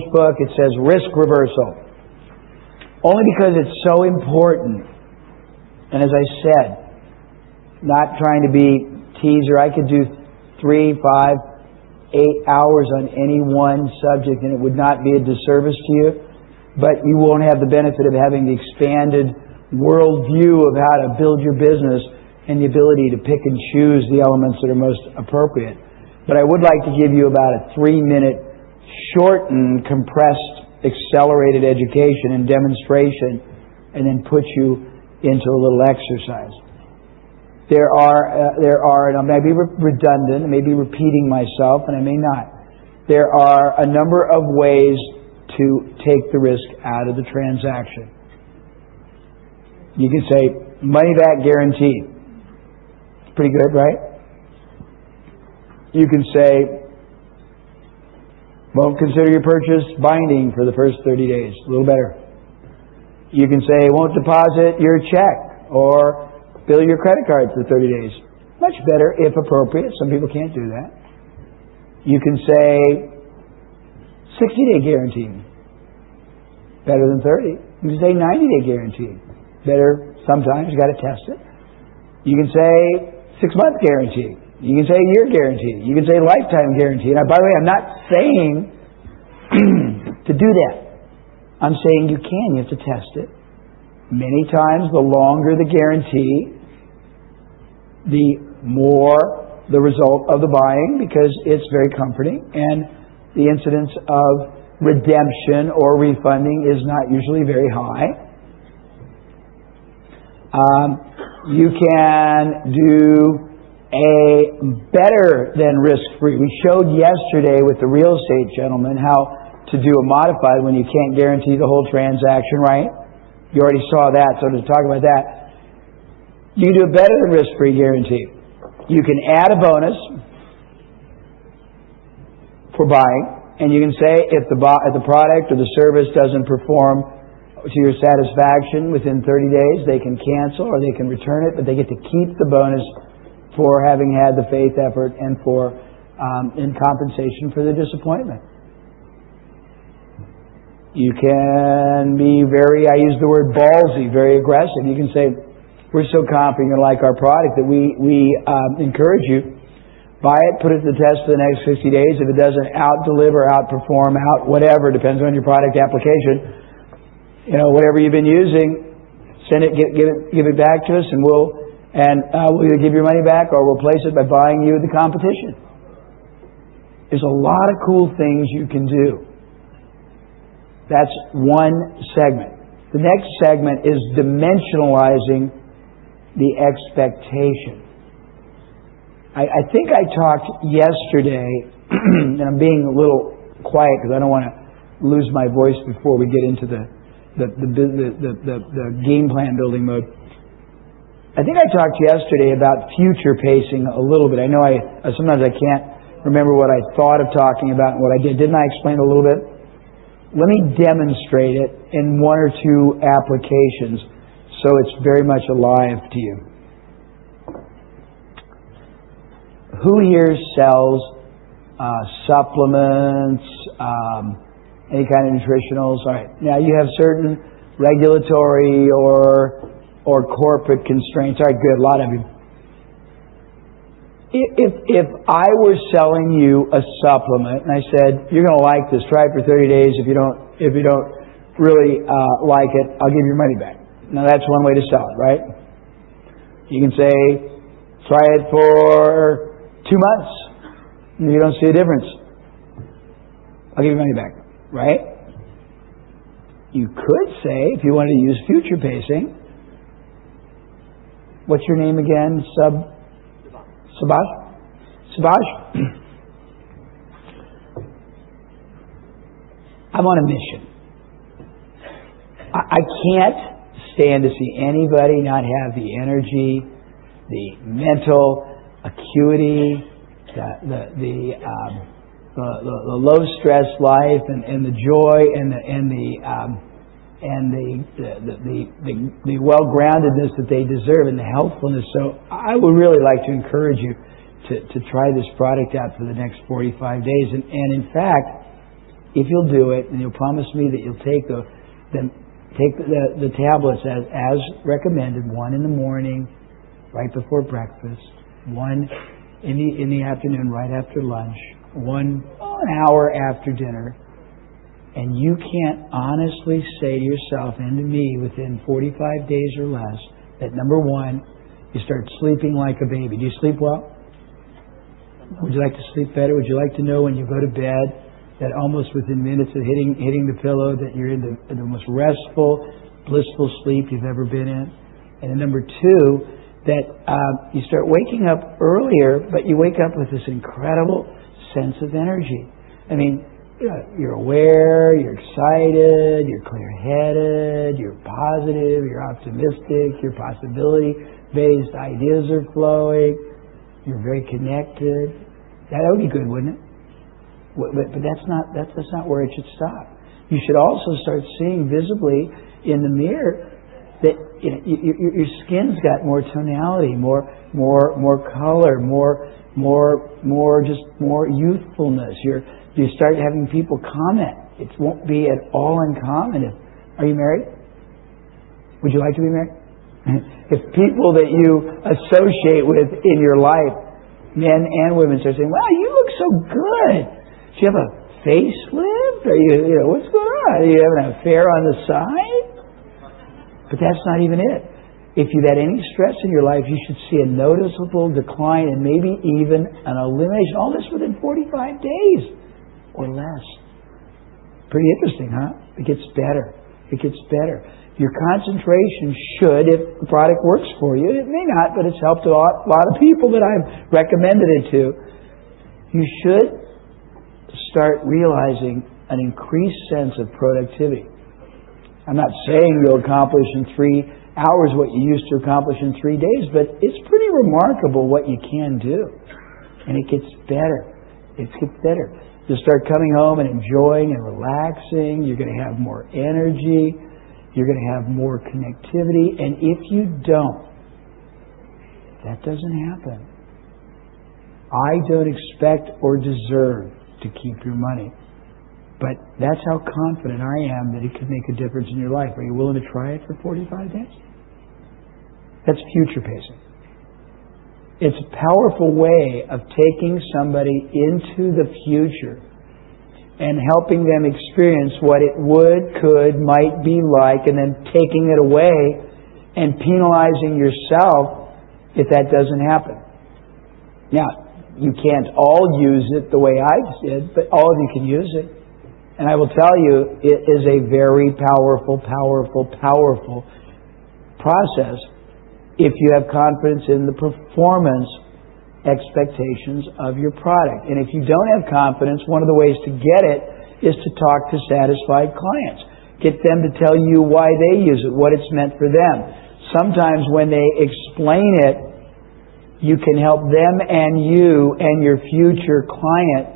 English book, it says risk reversal. Only because it's so important. And as I said, not trying to be teaser, I could do 3, 5, 8 hours on any one subject and it would not be a disservice to you. But you won't have the benefit of having the expanded worldview of how to build your business and the ability to pick and choose the elements that are most appropriate. But I would like to give you about a 3-minute shortened, compressed, accelerated education and demonstration, and then put you into a little exercise. There are, and I may be redundant, I may be repeating myself, and I may not. There are a number of ways to take the risk out of the transaction. You can say, money back guaranteed. It's pretty good, right? You can say, won't consider your purchase binding for the first 30 days. A little better. You can say, won't deposit your check or bill your credit card for 30 days. Much better if appropriate. Some people can't do that. You can say 60-day guarantee. Better than 30. You can say 90-day guarantee. Better sometimes. You got to test it. You can say 6-month guarantee. You can say a year guarantee. You can say lifetime guarantee. Now, by the way, I'm not saying to do that. I'm saying you can. You have to test it. Many times, the longer the guarantee, the more the result of the buying, because it's very comforting, and the incidence of redemption or refunding is not usually very high. You can do a better than risk-free. We showed yesterday with the real estate gentleman how to do a modified when you can't guarantee the whole transaction, right? You already saw that, so to talk about that, you can do a better than risk-free guarantee. You can add a bonus for buying, and you can say if the product or the service doesn't perform to your satisfaction within 30 days, they can cancel or they can return it, but they get to keep the bonus for having had the faith, effort, and for in compensation for the disappointment. You can be very, I use the word ballsy, very aggressive. You can say, we're so confident you like our product that we encourage you, buy it, put it to the test for the next 50 days. If it doesn't out-deliver, out-perform, whatever, depends on your product application, whatever you've been using, send it, give it back to us, and we'll either give your money back or replace it by buying you the competition. There's a lot of cool things you can do. That's one segment. The next segment is dimensionalizing the expectation. I think I talked yesterday, and I'm being a little quiet because I don't want to lose my voice before we get into the game plan building mode. I think I talked yesterday about future pacing a little bit. I know sometimes I can't remember what I thought of talking about and what I did. Didn't I explain it a little bit? Let me demonstrate it in 1 or 2 applications so it's very much alive to you. Who here sells supplements, any kind of nutritionals? All right. Now you have certain regulatory or corporate constraints. All right, good. A lot of you. If I were selling you a supplement and I said, you're going to like this, try it for 30 days. If you don't really like it, I'll give you your money back. Now that's one way to sell it, right? You can say, try it for 2 months. And you don't see a difference, I'll give you your money back, right? You could say, if you wanted to use future pacing, what's your name again? Subhash? I'm on a mission. I can't stand to see anybody not have the energy, the mental acuity, the low stress life, and the joy and the well-groundedness that they deserve and the healthfulness. So I would really like to encourage you to try this product out for the next 45 days. And in fact, if you'll do it, and you'll promise me that you'll take the tablets as recommended, one in the morning, right before breakfast, one in the afternoon, right after lunch, one an hour after dinner, and you can't honestly say to yourself and to me within 45 days or less that, number one, you start sleeping like a baby. Do you sleep well? Would you like to sleep better? Would you like to know when you go to bed that almost within minutes of hitting the pillow that you're in the most restful, blissful sleep you've ever been in? And then number two, that you start waking up earlier, but you wake up with this incredible sense of energy. I mean, you're aware, you're excited, you're clear-headed, you're positive, you're optimistic, your possibility-based ideas are flowing, you're very connected. That would be good, wouldn't it? But that's not where it should stop. You should also start seeing visibly in the mirror that your skin's got more tonality, more color, more youthfulness. You start having people comment. It won't be at all uncommon. Are you married? Would you like to be married? If people that you associate with in your life, men and women, start saying, "Wow, you look so good. Do you have a facelift? Are you what's going on? Are you having an affair on the side?" But that's not even it. If you've had any stress in your life, you should see a noticeable decline and maybe even an elimination. All this within 45 days or less. Pretty interesting, huh? It gets better. It gets better. Your concentration should, if the product works for you, it may not, but it's helped a lot of people that I've recommended it to. You should start realizing an increased sense of productivity. I'm not saying you'll accomplish in 3 hours what you used to accomplish in 3 days, but it's pretty remarkable what you can do. And it gets better. It gets better. You'll start coming home and enjoying and relaxing. You're going to have more energy. You're going to have more connectivity. And if you don't, that doesn't happen. I don't expect or deserve to keep your money. But that's how confident I am that it could make a difference in your life. Are you willing to try it for 45 days? That's future pacing. It's a powerful way of taking somebody into the future and helping them experience what it would, could, might be like, and then taking it away and penalizing yourself if that doesn't happen. Now, you can't all use it the way I did, but all of you can use it. And I will tell you, it is a very powerful process if you have confidence in the performance expectations of your product. And if you don't have confidence, one of the ways to get it is to talk to satisfied clients. Get them to tell you why they use it, what it's meant for them. Sometimes when they explain it, you can help them and you and your future client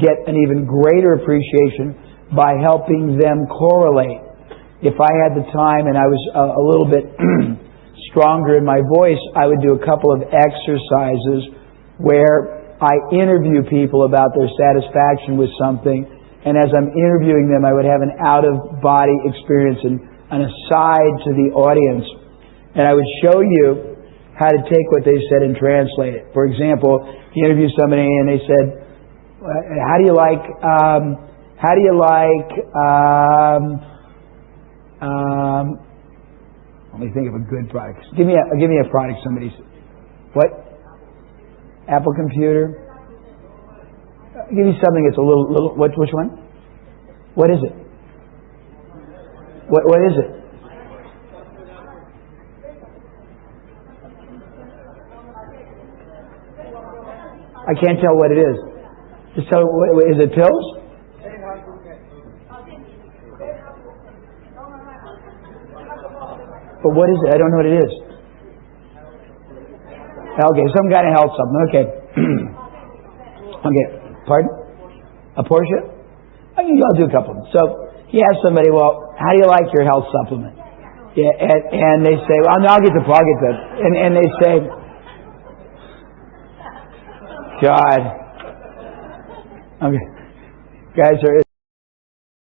get an even greater appreciation by helping them correlate. If I had the time and I was a little bit stronger in my voice, I would do a couple of exercises where I interview people about their satisfaction with something, and as I'm interviewing them, I would have an out-of-body experience and an aside to the audience, and I would show you how to take what they said and translate it. For example, if you interview somebody and they said, how do you like let me think of a good product. Give me a product somebody's. What? Apple computer? Give me something that's a little which one? What is it? What is it? I can't tell what it is. Just tell me, is it pills? But what is it? I don't know what it is. Okay, some kind of health supplement. Okay. Okay. Pardon? A Porsche? I'll do a couple of them. So he asked somebody, well, how do you like your health supplement? Yeah, and they say, well, no, I'll get the and they say, God. Okay. Guys are